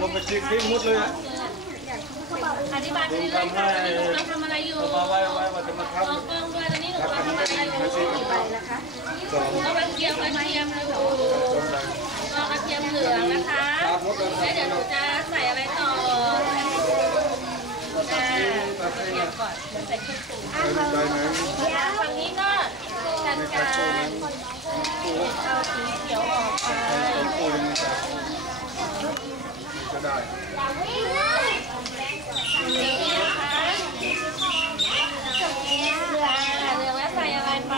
ผมไปชิมทิ้งมุดเลยนะอธิบายไปเรื่อยๆค่ะวันนี้หนูกำลังทำอะไรอยู่มาไว้ไว้ว่าจะมาทมองกล้องด้วยตอนนี้หนูำกำลังทำอะไรอยู่สองกำลังเคี่ยวกระเทียมอยู่รอกระเทียมเหลืองนะคะแล้วเดี๋ยวหนูจะใส่อะไรต่ออ่ากระเทียมก่อนเดี๋ยวใส่เครื่องปรุงใบไหมฝั่งนี้ก็จัดการเอาสีเขียวออกไป ปูนจะได้เหลืองนะคะเหลืองเหลืองแล้วใส่อะไรไป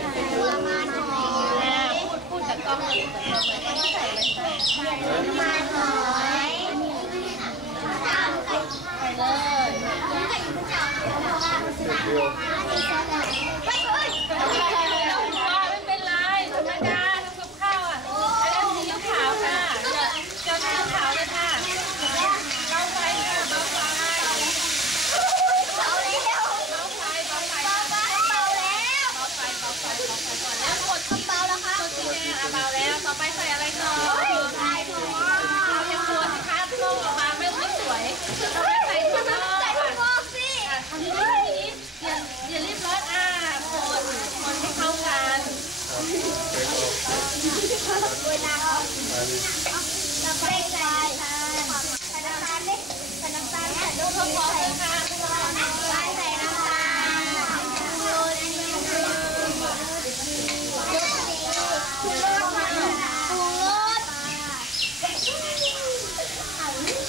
อ่าพูดพูดกับกล้องเลยกับกล้องเลยว่าใส่อะไรไปใส่เลยเดียว ว่าไม่เป็นไรธรรมดาทำกับข้าวอะอันนั้นซีอิ๊วขาวค่ะเจ้าซีอิ๊วขาวเลยค่ะเบาไฟค่ะเบาไฟเบาไฟเบาไฟเบาไฟเบาไฟเบาไฟก่อนแล้วกดที่กดที่แดงอะเบาแล้ว ต่อไปใส่อะไรต่อเอายังตัวสิคะโลกออกมาไม่ไม่สวยต่อไปใส่ถั่วงอกอะอะทำนี้ทำนี้อย่าอย่ารีบร้อนอะคนคนให้เข้ากันเวลูกเขาบอกเลยค่ะไปทำมาดู ใกล้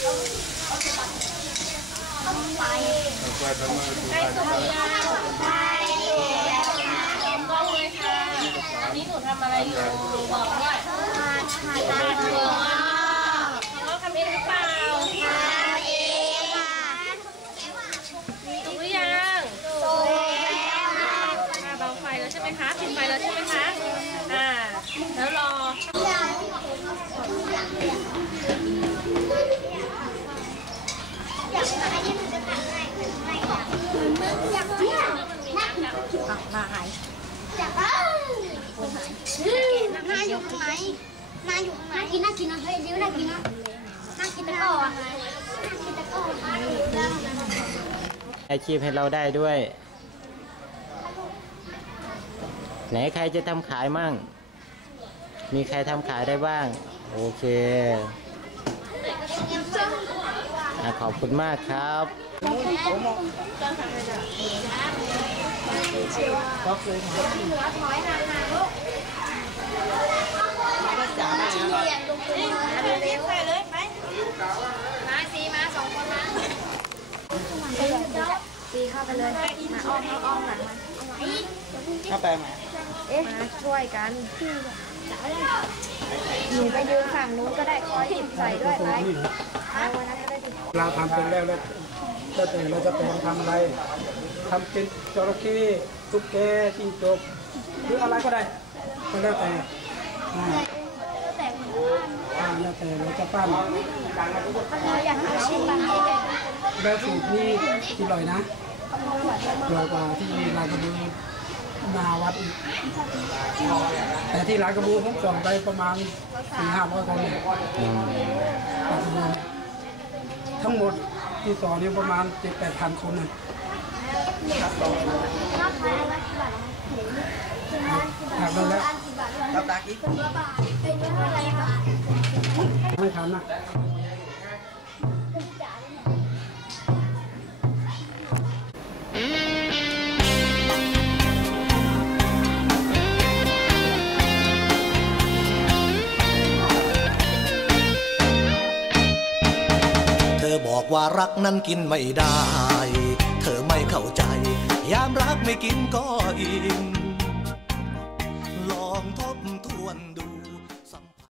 สุกหรื อยังกล้องเลยค่ะอันนี้หนูทำอะไรอยู่บอกด้วยทานเนื้อเราทำเองหรือเปล่าสุกหรือยังอ่าเบาไฟแล้วใช่ไหมคะปิดไฟแล้วใช่ไหมคะ อ่า แล้วรอ น่าอยู่ข้างในน่าอยู่ข้างในกินน่ากินนะเฮ้ยดิวน่ากินนะน่ากินตะก้อน่ากินตะกออาชีพให้เราได้ด้วย ไหนใครจะทำขายมั่ง มีใครทำขายได้บ้าง โอเค ขอบคุณมากครับมาสีมาสองคนนะสีเข้าไปเลย มาอ้อมเอาอ้อมหลังมันเข้าไปไหมเอ๊ะมาช่วยกันหนูไปยืนฝั่งนู้นก็ได้คอยหยิบใส่ด้วยไปเอาวันนั้นก็ได้ดิ เราทำเป็นแล้วแล้วแล้วแต่เราจะไปทำอะไรทำเป็นจระเข้ตุ๊กแกจิ้งจกหรืออะไรก็ได้ก็แล้วแต่อ่าอ่าแล้วแต่เราจะปั้นเราอยากทำชิ้นบางทีแล้วสูตรนี้ที่อร่อยนะร่อยกว่าที่ร้านกระบูนาวัดอีกแต่ที่ร้านกระบูผมส่งไปประมาณสี่ห้าร้อยคนเนี่ยอืมร้านกระบู ทั้งหมดที่สอนนี่ประมาณเจ็ดแปดพันคนนะหักไปแล้วรับตากี้ไม่ทันนะ ว่ารักนั้นกินไม่ได้ เธอไม่เข้าใจ ยามรักไม่กินก็อิ่มลองทบทวนดู